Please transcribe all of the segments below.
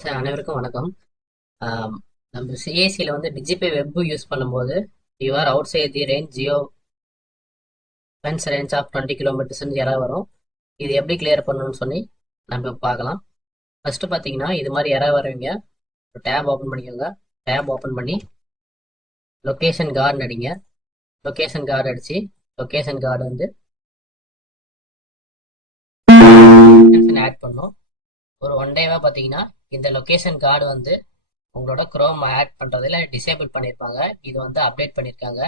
Sir அனைவருக்கும் வணக்கம். நம்ம சிஏசியில் வந்து டிஜிபே வெப் யூஸ் பண்ணும்போது you are outside the range geo fence range of twenty கிலோமீட்டர்ஸ்னு error வரும். இது எப்படி கிளியர் பண்ணணும்னு சொல்லி நம்ம பார்க்கலாம். ஃபஸ்ட்டு பார்த்தீங்கன்னா இது மாதிரி எரர் வருவீங்க டேப் ஓப்பன் பண்ணிக்கோங்க. டேப் ஓப்பன் பண்ணி லொக்கேஷன் கார்டு அடிங்க. லொக்கேஷன் கார்டு அடித்து லொக்கேஷன் கார்டு வந்து ஆட் பண்ணோம். ஒரு ஒன் டேவாக பார்த்தீங்கன்னா இந்த லொக்கேஷன் கார்டு வந்து உங்களோட குரோம் ஆட் பண்ணுறதுல டிசேபிள் பண்ணியிருப்பாங்க இது வந்து அப்டேட் பண்ணியிருக்காங்க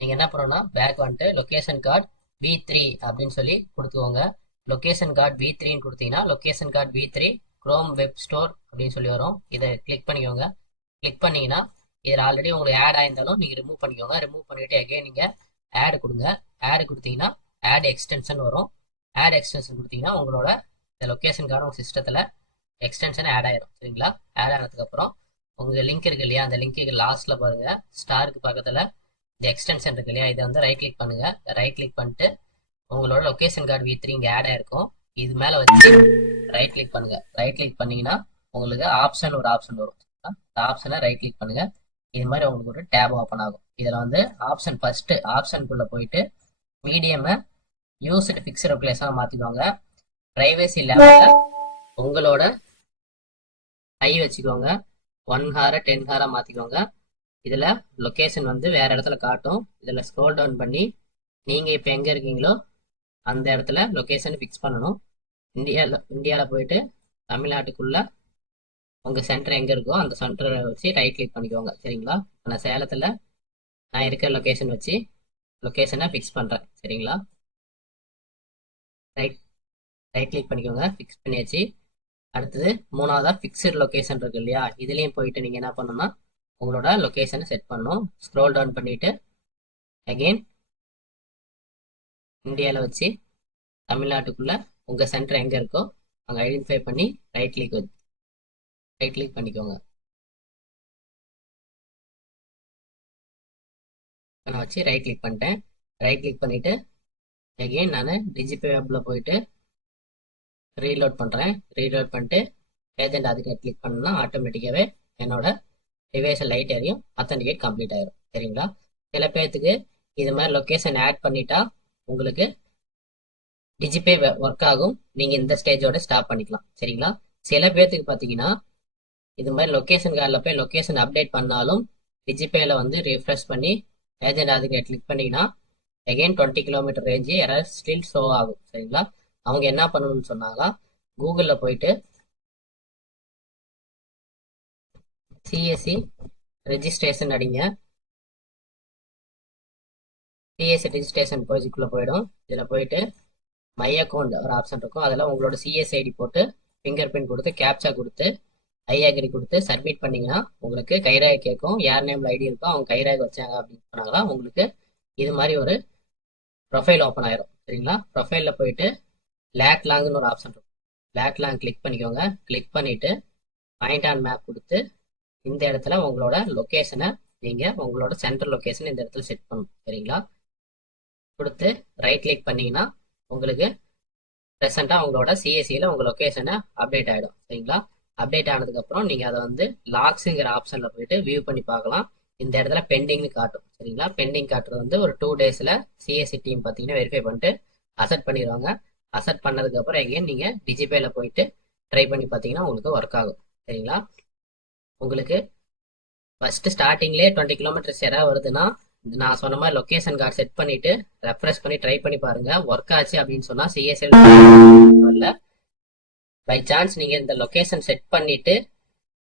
நீங்கள் என்ன பண்ணணும்னா பேக் வந்துட்டு லொக்கேஷன் கார்டு வி த்ரீ அப்படின்னு சொல்லி கொடுத்துக்கோங்க. லொக்கேஷன் கார்டு வி த்ரீன்னு கொடுத்தீங்கன்னா location guard V three chrome web store அப்படின்னு சொல்லி வரும். இதை கிளிக் பண்ணிக்கோங்க. கிளிக் பண்ணிங்கன்னா இதில் ஆல்ரெடி உங்களுக்கு ஆட் ஆயிருந்தாலும் நீங்கள் ரிமூவ் பண்ணிக்கோங்க. ரிமூவ் பண்ணிவிட்டு எகைன் நீங்கள் ஆடு கொடுங்க. ஆடு கொடுத்தீங்கன்னா ஆட் எக்ஸ்டென்ஷன் வரும். ஆட் எக்ஸ்டென்ஷன் கொடுத்தீங்கன்னா உங்களோட இந்த லொக்கேஷன் கார்டு உங்கள் சிஸ்டத்தில் எக்ஸ்டென்ஷன் ஆட் ஆயிரும் சரிங்களா? ஆட் ஆனதுக்கப்புறம் உங்கள் லிங்க் இருக்கு இல்லையா? அந்த லிங்க்கு லாஸ்ட்டில் பாருங்கள் ஸ்டாருக்கு பக்கத்தில் இந்த எக்ஸ்டென்ஷன் இருக்கு இல்லையா? இதை வந்து ரைட் கிளிக் பண்ணுங்கள் ரைட் கிளிக் பண்ணிட்டு உங்களோட லொக்கேஷன் கார்டு வி த்ரீ இங்கே ஆட் ஆயிருக்கும். இது மேலே வச்சு ரைட் கிளிக் பண்ணுங்கள் ரைட் கிளிக் பண்ணீங்கன்னா உங்களுக்கு ஆப்ஷன் ஒரு ஆப்ஷன் வரும் இந்த ஆப்ஷனை ரைட் கிளிக் பண்ணுங்கள் இது மாதிரி உங்களுக்கு ஒரு டேப் ஓப்பன் ஆகும். இதில் வந்து ஆப்ஷன் ஃபஸ்ட்டு ஆப்ஷனுக்குள்ள போயிட்டு மீடியமை யூஸ்டு ஃபிக்ஸ்டு பிளேஸாக மாற்றிக்கோங்க ப்ரைவேசி இல்லாமல் உங்களோட ஐ வச்சுக்கோங்க. ஒன் ஹாரை டென் ஹாரா மாற்றிக்கோங்க இதில் லொக்கேஷன் வந்து வேற இடத்துல காட்டும். இதில் ஸ்க்ரோல் டவுன் பண்ணி நீங்கள் இப்போ எங்கே இருக்கீங்களோ அந்த இடத்துல லொக்கேஷன் ஃபிக்ஸ் பண்ணணும். இந்தியாவில் இந்தியாவில் போயிட்டு தமிழ்நாட்டுக்குள்ள உங்கள் சென்டர் எங்கே இருக்கோ அந்த சென்டரை வச்சு ரைட் கிளிக் பண்ணிக்கோங்க. சரிங்களா? நான் சேலத்தில் நான் இருக்கிற லொக்கேஷன் வச்சு லொக்கேஷனை ஃபிக்ஸ் பண்ணுறேன் சரிங்களா? ரைட் ரைட் கிளிக் பண்ணிக்கோங்க. ஃபிக்ஸ் பண்ணியாச்சு. அடுத்தது மூணாவதா ஃபிக்ஸ்டு லொக்கேஷன் இருக்கு இல்லையா? இதுலேயும் போயிட்டு நீங்கள் என்ன பண்ணணும்னா உங்களோட லொக்கேஷனை செட் பண்ணணும். ஸ்க்ரோல் டவுன் பண்ணிவிட்டு அகெயின் இந்தியாவில் வச்சு தமிழ்நாட்டுக்குள்ளே உங்கள் சென்டர் எங்கே இருக்கோ அங்கே ஐடென்டிஃபை பண்ணி ரைட் கிளிக் ரைட் கிளிக் பண்ணிக்கோங்க. நான் வச்சு ரைட் கிளிக் பண்ணிட்டேன். ரைட் கிளிக் பண்ணிவிட்டு அகெயின் நான் டிஜிபே ஆப்பில் போயிட்டு ரீலோட் பண்ணுறேன் ரீலோட் பண்ணிட்டு ஏஜென்ட் அதுக்கு கிளிக் பண்ணா ஆட்டோமேட்டிக்காகவே என்னோட டிவைஸில் லைட் எரியும். அத்தன்டிகேட் கம்ப்ளீட் ஆயிரும். சரிங்களா? சில பேர்த்துக்கு இது மாதிரி லொக்கேஷன் ஆட் பண்ணிட்டா உங்களுக்கு டிஜிபே ஒர்க் ஆகும். நீங்கள் இந்த ஸ்டேஜோட ஸ்டாப் பண்ணிக்கலாம். சரிங்களா? சில பேர்த்துக்கு பார்த்தீங்கன்னா இது மாதிரி லொக்கேஷன் கார்டில் போய் லொக்கேஷன் அப்டேட் பண்ணாலும் டிஜிபேல வந்து ரிஃப்ரெஷ் பண்ணி ஏஜென்ட் அதுக்கு கிளிக் பண்ணிங்கன்னா அகெயின் டுவெண்ட்டி கிலோமீட்டர் ரேஞ்சு யாராவது ஸ்டில் ஷோ ஆகும். சரிங்களா? அவங்க என்ன பண்ணணும்னு சொன்னாங்களா? கூகுளில் போயிட்டு சிஎஸ்சி ரெஜிஸ்ட்ரேஷன் அடிங்க. சிஎஸ்சி ரெஜிஸ்ட்ரேஷன் பேஜுக்குள்ளே போயிடும். இதில் போயிட்டு மை அக்கௌண்ட் ஒரு ஆப்ஷன் இருக்கும். அதில் உங்களோட சிஎஸ்சி ஐடி போட்டு ஃபிங்கர் பிரிண்ட் கொடுத்து கேப்சா கொடுத்து ஐ அக்ரி கொடுத்து சப்மிட் பண்ணிங்கன்னா உங்களுக்கு கைரேகை கேட்கும். யார் நேமில் ஐடி இருக்கோ அவங்க கைரேகை வச்சாங்க அப்படின்னு சொன்னாங்களா உங்களுக்கு இது மாதிரி ஒரு ப்ரொஃபைல் ஓப்பன் ஆயிரும். சரிங்களா? ப்ரொஃபைலில் போயிட்டு லேட் லாங்னு ஒரு ஆப்ஷன் இருக்கும். லேட் லாங் கிளிக் பண்ணிக்கோங்க. கிளிக் பண்ணிட்டு பாயிண்ட் ஆன் மேப் கொடுத்து இந்த இடத்துல உங்களோட லொக்கேஷனை நீங்கள் உங்களோட சென்ட்ரல் லொக்கேஷன் இந்த இடத்துல செட் பண்ணணும். சரிங்களா? கொடுத்து ரைட் கிளிக் பண்ணீங்கன்னா உங்களுக்கு ப்ரெசண்ட்டாக உங்களோட சிஎஸ்சியில் உங்கள் லொக்கேஷனை அப்டேட் ஆகிடும் சரிங்களா? அப்டேட் ஆனதுக்கப்புறம் நீங்கள் அதை வந்து லாக்ஸுங்கிற ஆப்ஷனில் போயிட்டு வியூ பண்ணி பார்க்கலாம். இந்த இடத்துல பெண்டிங்னு காட்டும். சரிங்களா? பெண்டிங் காட்டுறது வந்து ஒரு டூ டேஸில் சிஎஸ்சி டீம் பார்த்தீங்கன்னா வெரிஃபை பண்ணிட்டு அசெட் பண்ணிடுவாங்க. அசெப்ட் பண்ணதுக்கப்புறம் எங்கேயும் நீங்கள் டிஜிபேல போயிட்டு ட்ரை பண்ணி பார்த்தீங்கன்னா உங்களுக்கு ஒர்க் ஆகும். சரிங்களா? உங்களுக்கு ஃபஸ்ட்டு ஸ்டார்டிங்லேயே டுவெண்ட்டி கிலோமீட்டர்ஸ் யாராவது வருதுன்னா நான் சொன்ன மாதிரி லொக்கேஷன் கார்டு செட் பண்ணிட்டு ரெஃப்ரெஷ் பண்ணி ட்ரை பண்ணி பாருங்க. ஒர்க் ஆச்சு அப்படின்னு சொன்னா சிஎஸ்எல் பை சான்ஸ் நீங்க இந்த லொக்கேஷன் செட் பண்ணிட்டு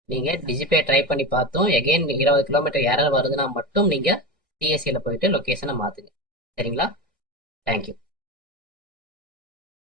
நீங்க டிஜிபே ட்ரை பண்ணி பார்த்தோம். எகைன் இருபது கிலோமீட்டர் யாராவது வருதுன்னா மட்டும் நீங்க சிஎஸ்சியில் போயிட்டு லொக்கேஷனை மாத்துங்க. சரிங்களா? தேங்க்யூ